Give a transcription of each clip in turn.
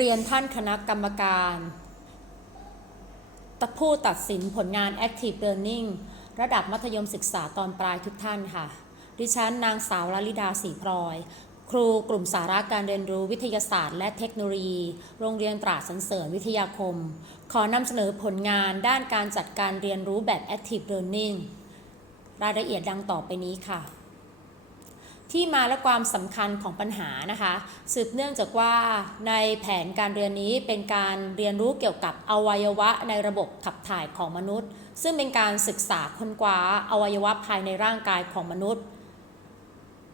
เรียนท่านคณะกรรมการตผู้ตัดสินผลงาน Active Learning ระดับมัธยมศึกษาตอนปลายทุกท่านค่ะ ดิฉันนางสาวลลิดาศรีพลอย ครูกลุ่มสาระการเรียนรู้วิทยาศาสตร์และเทคโนโลยี โรงเรียนตราสันเสริญวิทยาคม ขอนำเสนอผลงานด้านการจัดการเรียนรู้แบบ Active Learning รายละเอียดดังต่อไปนี้ค่ะ ที่มาและความสำคัญของปัญหานะคะ สืบเนื่องจากว่าในแผนการเรียนนี้เป็นการเรียนรู้เกี่ยวกับอวัยวะในระบบขับถ่ายของมนุษย์ ซึ่งเป็นการศึกษาค้นคว้าอวัยวะภายในร่างกายของมนุษย์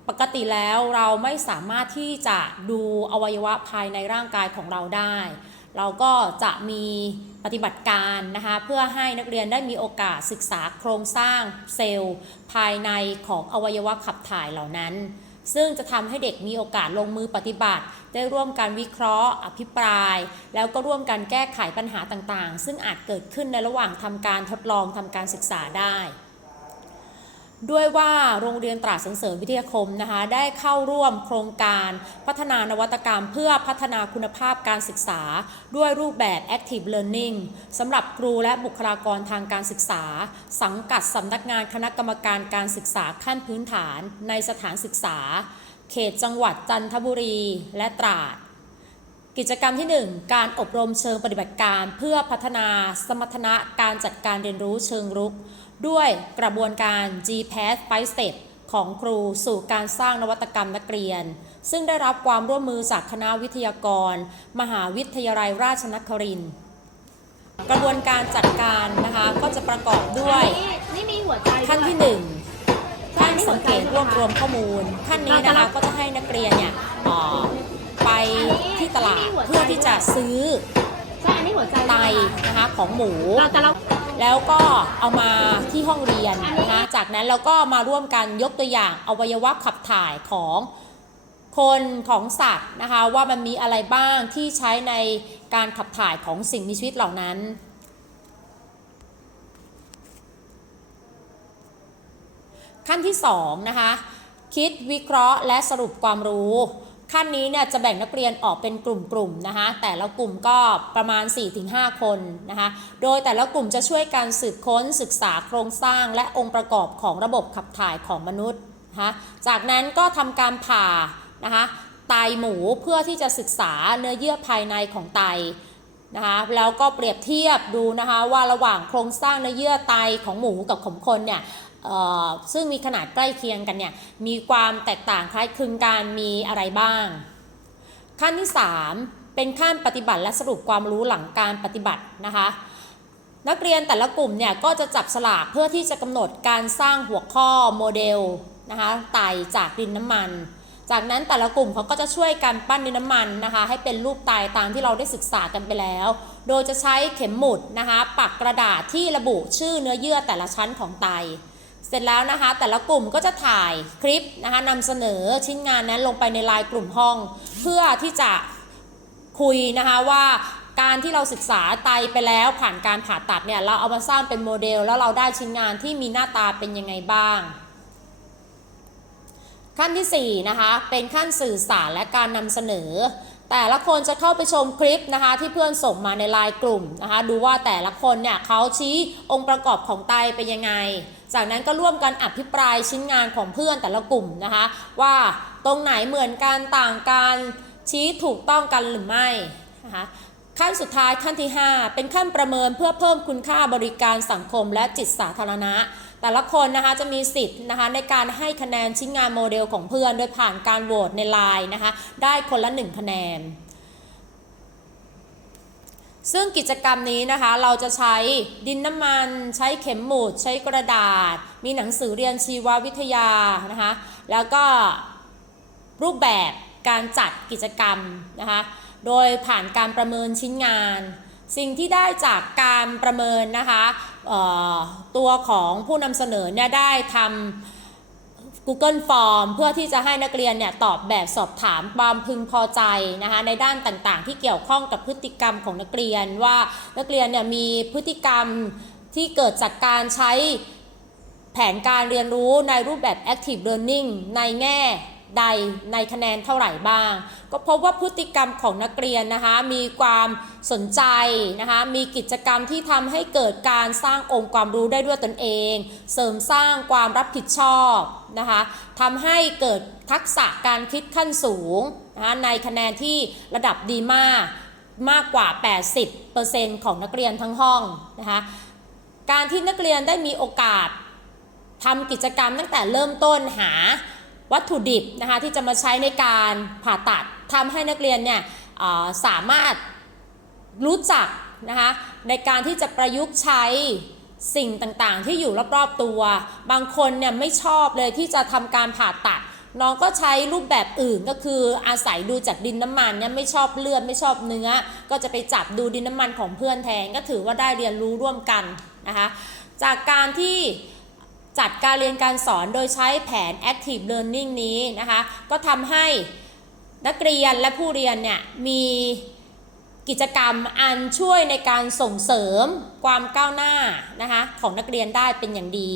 ปกติแล้วเราไม่สามารถที่จะดูอวัยวะภายในร่างกายของเราได้ เราก็จะมีปฏิบัติการนะคะเพื่อให้นักเรียนได้มีโอกาสศึกษาโครงสร้างเซลล์ ภายในของอวัยวะขับถ่ายเหล่านั้น ซึ่งจะทำให้เด็กมีโอกาสลงมือปฏิบัติ ได้ร่วมกันวิเคราะห์ อภิปราย แล้วก็ร่วมกันแก้ไขปัญหาต่างๆ ซึ่งอาจเกิดขึ้นในระหว่างทำการทดลองทำการศึกษาได้ ด้วยว่าโรงเรียนตราดสันเสริญวิทยาคมนะคะได้เข้าร่วมโครงการพัฒนานวัตกรรม เพื่อพัฒนาคุณภาพการศึกษา ด้วยรูปแบบ Active Learning สำหรับครูและบุคลากรทางการศึกษา สังกัดสำนักงานคณะกรรมการการศึกษาขั้นพื้นฐานในสถานศึกษา เขตจังหวัดจันทบุรีและตราด กิจกรรมที่ 1 การอบรมเชิงปฏิบัติการเพื่อพัฒนาสมรรถนะการจัดการเรียนรู้เชิงรุก ด้วยกระบวนการ GPAS 5 Step ของครูสู่การสร้างนวัตกรรมนักเรียน ซึ่งได้รับความร่วมมือจากคณะวิทยากร มหาวิทยาลัยราชนครินทร์กระบวนการจัดการนะคะก็จะประกอบด้วยนี่นี่มีหัวใจขั้นที่1ขั้นสังเกตรวบรวมข้อมูล ขั้นนี้นะคะก็จะให้นักเรียนเนี่ยเอ่อ ไปที่ตลาดเพื่อที่จะซื้อใช่อันนี้หัวใจไตนะคะของหมูแต่เราแล้วก็เอามาที่ห้องเรียนนะคะจากนั้นเราก็มาร่วมกันยกตัวอย่างอวัยวะขับถ่ายของคนของสัตว์นะคะว่ามันมีอะไรบ้างที่ใช้ในการขับถ่ายของสิ่งมีชีวิตเหล่านั้นขั้นที่2นะคะคิดวิเคราะห์และสรุปความรู้ ขั้นนี้เนี่ยจะแบ่งนักเรียนออกเป็นกลุ่มๆนะคะ แต่ละกลุ่มก็ประมาณ 4-5 คนนะคะ โดยแต่ละกลุ่มจะช่วยการสืบค้นศึกษาโครงสร้างและองค์ประกอบของระบบขับถ่ายของมนุษย์นะคะจากนั้นก็ทำการผ่านะคะไตหมูเพื่อที่จะศึกษาเนื้อเยื่อภายในของไตนะคะแล้วก็เปรียบเทียบดูนะคะว่าระหว่างโครงสร้างเนื้อเยื่อไตของหมูกับของคนเนี่ย ซึ่งมีขนาดใกล้เคียงกันเนี่ยมีความแตกต่างคล้ายคลึงกันมีอะไรบ้าง ขั้นที่ 3 เป็นขั้นปฏิบัติและสรุปความรู้หลังการปฏิบัตินะคะนักเรียนแต่ละกลุ่มเนี่ยก็จะจับสลากเพื่อที่จะกำหนดการสร้างหัวข้อโมเดลนะคะไตจากดินน้ำมัน จากนั้นแต่ละกลุ่มเขาก็จะช่วยกันปั้นดินน้ำมันนะคะให้เป็นรูปไตตามที่เราได้ศึกษากันไปแล้ว โดยจะใช้เข็มหมุดนะคะปักกระดาษที่ระบุชื่อเนื้อเยื่อแต่ละชั้นของไต เสร็จแล้วนะคะ แต่ละกลุ่มก็จะถ่ายคลิปนะคะนำเสนอชิ้นงานนั้นลงไปในไลน์กลุ่มห้อง เพื่อที่จะคุยนะคะว่าการที่เราศึกษาไตไปแล้วผ่านการผ่าตัดเนี่ยเราเอามาสร้างเป็นโมเดล แล้วเราได้ชิ้นงานที่มีหน้าตาเป็นยังไงบ้าง ขั้นที่4นะคะเป็นขั้นสื่อสารและการนำเสนอ แต่ละคนจะเข้าไปชมคลิปนะคะที่เพื่อนส่งมาในไลน์กลุ่มนะคะดูว่าแต่ละคนเนี่ยเขาชี้องค์ประกอบของไตเป็นยังไง จากนั้นก็ร่วมกันอภิปรายชิ้นงานของเพื่อนแต่ละกลุ่มนะคะ ว่าตรงไหนเหมือนกันต่างกันชี้ถูกต้องกันหรือไม่นะคะขั้นสุดท้ายขั้นที่ 5 เป็นขั้นประเมินเพื่อเพิ่มคุณค่าบริการสังคมและจิตสาธารณะ แต่ละคนนะคะจะมีสิทธิ์นะคะในการให้คะแนนชิ้นงานโมเดลของเพื่อน โดยผ่านการโหวตในไลน์นะคะได้คนละ 1 คะแนน ซึ่งกิจกรรมนี้นะคะเราจะใช้ดินน้ำมัน ใช้เข็มหมุด ใช้กระดาษ มีหนังสือเรียนชีววิทยานะคะแล้วก็รูปแบบการจัดกิจกรรมนะคะโดยผ่านการประเมินชิ้นงาน สิ่งที่ได้จากการประเมินนะคะตัวของผู้นำเสนอเนี่ยได้ทำ Google Form เพื่อที่จะให้นักเรียนเนี่ยตอบแบบสอบถามความพึงพอใจนะคะในด้านต่างๆ ที่เกี่ยวข้องกับพฤติกรรมของนักเรียนว่านักเรียนเนี่ยมีพฤติกรรมที่เกิดจากการใช้แผนการเรียนรู้ในรูปแบบ Active Learning ในแง่ใดในคะแนนเท่าไหร่บ้าง ก็พบว่าพฤติกรรมของนักเรียนนะคะมีความสนใจนะคะมีกิจกรรมที่ทำให้เกิดการสร้างองค์ความรู้ได้ด้วยตนเอง เสริมสร้างความรับผิดชอบ นะคะทำให้เกิดทักษะการคิดขั้นสูงนะคะในคะแนนที่ระดับดีมากมากกว่า 80%ของนักเรียนทั้งห้องนะคะการที่นักเรียนได้มีโอกาสทำกิจกรรมตั้งแต่เริ่มต้นหาวัตถุดิบนะคะที่จะมาใช้ในการผ่าตัดทำให้นักเรียนเนี่ยสามารถรู้จักนะคะในการที่จะประยุกต์ใช้ สิ่งต่างๆ ที่อยู่รอบๆตัว บางคนเนี่ยไม่ชอบเลยที่จะทำการผ่าตัด น้องก็ใช้รูปแบบอื่นก็คืออาศัยดูจากดินน้ำมันเนี่ยไม่ชอบเลือดไม่ชอบเนื้อ ก็จะไปจับดูดินน้ำมันของเพื่อนแทนก็ถือว่าได้เรียนรู้ร่วมกันนะคะ จากการที่จัดการเรียนการสอนโดยใช้แผน active learning นี้นะคะ ก็ทำให้นักเรียนและผู้เรียนเนี่ยมี กิจกรรมอันช่วยในการส่งเสริมความก้าวหน้านะคะของนักเรียนได้เป็นอย่างดี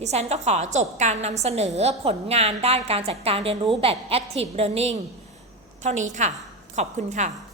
ดิฉันก็ขอจบการนำเสนอผลงานด้านการจัดการเรียนรู้แบบ active learning เท่านี้ค่ะ ขอบคุณค่ะ